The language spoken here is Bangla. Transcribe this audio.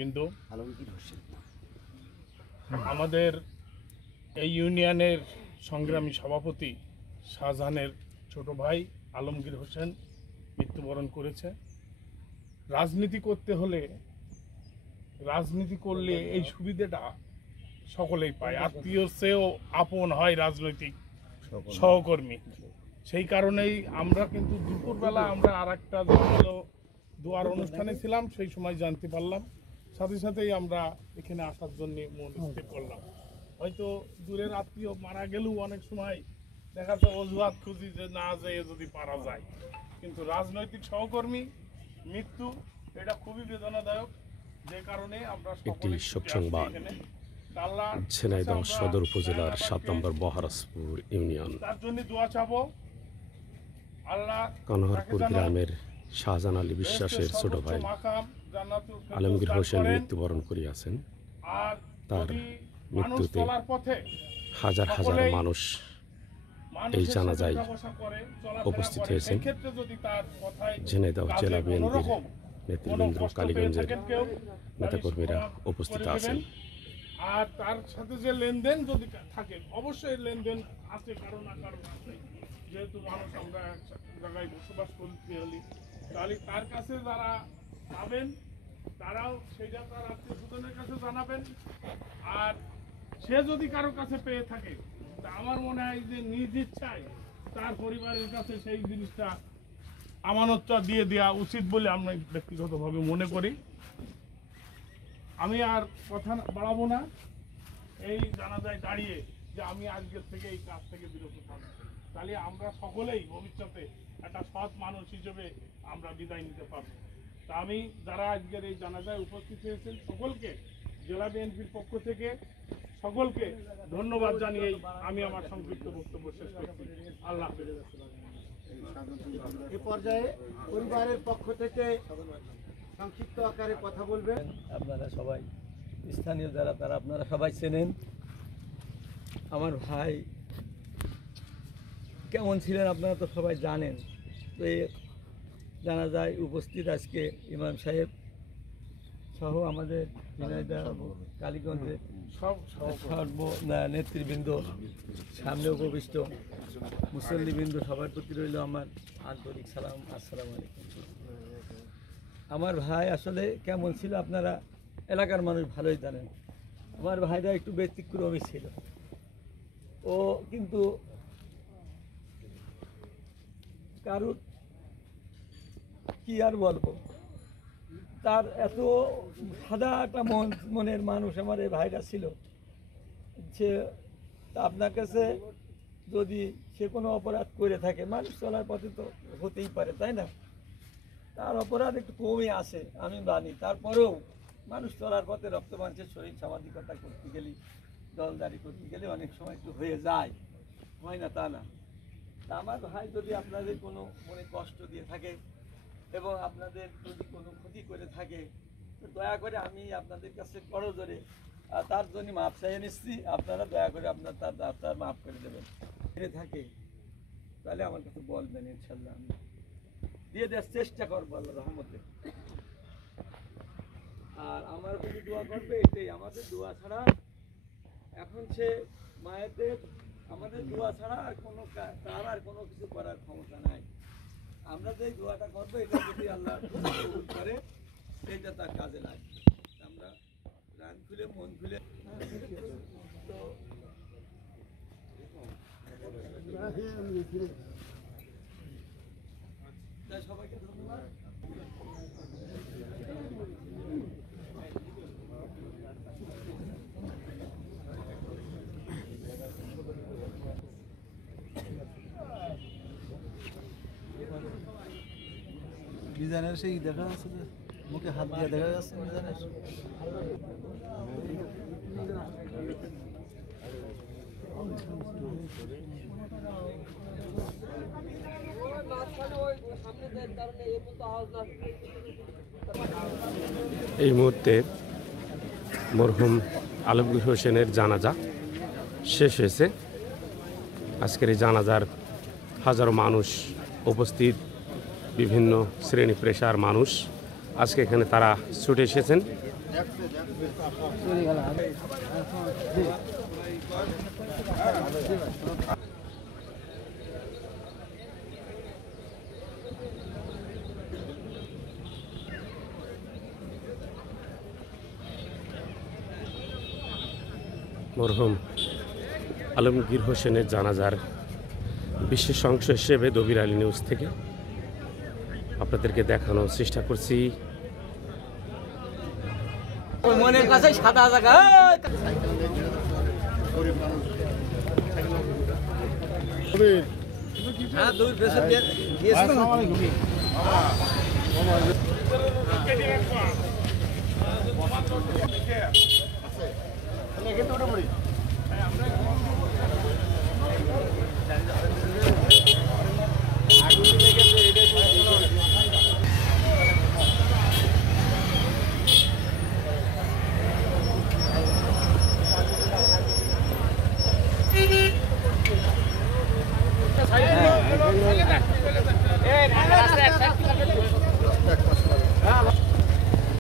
বিন্দু আমাদের এই ইউনিয়নের সংগ্রামী সভাপতি শাহজাহানের ছোট ভাই আলমগীর হোসেন মৃত্যুবরণ করেছে। রাজনীতি করতে হলে রাজনীতি করলে এই সুবিধাটা সকলেই পায়, আত্মীয়র চেয়েও আপন হয় রাজনৈতিক সহকর্মী। সেই কারণেই আমরা কিন্তু দুপুরবেলা আমরা আর একটা দোয়ার অনুষ্ঠানে ছিলাম, সেই সময় জানতে পারলাম, সাথে সাথেই আমরা এখানে আসার জন্য মন স্থির করলাম। হয়তো দূরের আত্মীয় মারা গেলেও অনেক সময় দেখা যায় অজুহাত খুঁজি যে না যেয়ে যদি পারা যায়, কিন্তু রাজনৈতিক সহকর্মী মৃত্যু এটা খুবই বেদনাদায়ক। যে কারণে আমরা একটি শোক সংবাদ ঝিনাইদহ সদর উপজেলার 7 নম্বর বহরাজপুর ইউনিয়ন তার জন্য দোয়া চাবো। আল্লাহ কনহরপুর গ্রামের শাহজাহান আলী বিশ্বাসের ছোট ভাই আলমগীর হোসেন মৃত্যুবরণ করিয়াছেন। তার মৃত্যুতে হাজার হাজার মানুষ এই জানাজায় উপস্থিত হয়েছেন। ঝিনাইদহ জেলা বিএনপির নেতৃবৃন্দ, কালীগঞ্জের নেতাকর্মীরা উপস্থিত আছেন। আর তার সাথে যে লেনদেন যদি থাকে, অবশ্যই লেনদেন আছে কারো না কারো আছে, যেহেতু মানুষ আমরা এক জায়গায় বসবাস করতে হলে, তাহলে তার কাছে যারা পাবেন তারাও সেইটা তার আত্মীয় স্বজনের কাছে জানাবেন। আর সে যদি কারো কাছে পেয়ে থাকে, তা আমার মনে হয় যে নিজ ইচ্ছায় তার পরিবারের কাছে সেই জিনিসটা আমানতটা দিয়ে দেওয়া উচিত বলে আমরা ব্যক্তিগতভাবে মনে করি। আমি আর কথা বাড়াবো না, এই জানাজায় দাঁড়িয়ে যে আমি আজকের থেকে এই কাজ থেকে বিরত থাকবো, তাহলে আমরা সকলেই ভবিষ্যতে একটা সৎ মানুষ হিসেবে আমরা বিদায় নিতে পারবো। তা আমি যারা আজকের এই জানাজায় উপস্থিত হয়েছেন সকলকে জেলা বিএনপির পক্ষ থেকে সকলকে ধন্যবাদ জানিয়েই আমি আমার সংক্ষিপ্ত বক্তব্য শেষ করছি। আল্লাহ হাফেজ। এ পর্যায়ে পরিবারের পক্ষ থেকে সংক্ষিপ্ত আকারে কথা বলবেন। আপনারা সবাই স্থানীয় যারা তারা আপনারা সবাই চেনেন। আমার ভাই কেমন ছিলেন আপনারা তো সবাই জানেন। তো জানা যায় উপস্থিত আজকে ইমাম সাহেব সহ আমাদের ঝিনাইদহ কালীগঞ্জের সর্ব নেতৃবৃন্দ, সামনে উপবিষ্ট মুসল্লিবৃন্দ, সবার প্রতি রইল আমার আন্তরিক সালাম। আসসালামু আলাইকুম। আমার ভাই আসলে কেমন ছিল আপনারা এলাকার মানুষ ভালোই জানেন। আমার ভাইরা একটু ব্যতিক্রমী ছিল। ও কিন্তু কারুর কি আর বলবো, তার এত সাদা একটা মনের মানুষ আমার এই ভাইরা ছিল যে আপনার কাছে যদি সে কোনো অপরাধ করে থাকে, মানুষ চলার পথে তো হতেই পারে, তাই না? তার অপরাধ একটু কমই আসে আমি জানি, তারপরেও মানুষ চলার পথে রক্ত মাংসের শরীর সামাজিকতা করতে গেলে, দলদারি করতে গেলে অনেক সময় একটু হয়ে যায়, হয় না তা না। তা আমার ভাই যদি আপনাদের কোনো মনে কষ্ট দিয়ে থাকে এবং আপনাদের যদি কোনো ক্ষতি করে থাকে, তো দয়া করে আমি আপনাদের কাছে করজোরে তার জন্য মাপ চাইয়ে নিচ্ছি। আপনারা দয়া করে তার মাফ করে দেবেন। থাকে তাহলে আমার কাছে বলবেন, ইনশাল্লাহ আমি দিয়ে দেওয়ার চেষ্টা করবো আল্লাহ রহমতে। আর আমার যদি দোয়া করবে, এটাই আমাদের দোয়া ছাড়া এখন সে মায়েদের, আমাদের দোয়া ছাড়া আর কোনো তার আর কোনো কিছু করার ক্ষমতা নাই। আমরা যে দোয়াটা করবো এটা যদি আল্লাহ কবুল করে সেইটা তার কাজে লাগবে। আমরা প্রাণ খুলে মন খুলে তো সবাইকে ধন্যবাদ। মিজানের সেই দেখা যাচ্ছে যে মুখে হাত দিয়ে দেখা যাচ্ছে মিজানের। এই মুহূর্তে মরহুম আলমগীর হোসেনের জানাজা শেষ হয়েছে। আজকের এই জানাজার হাজারো মানুষ উপস্থিত, বিভিন্ন শ্রেণী পেশার মানুষ আজকে এখানে তারা ছুটে এসেছেন। মরহুম আলমগীর হোসেনের জানাজার বিশেষ অংশ হিসেবে দবির আলী নিউজ থেকে আপনাদেরকে দেখানোর চেষ্টা করছি। মনের কাছে সাদা জায়গা হ্যাঁ দুই পেছন দিয়েছিল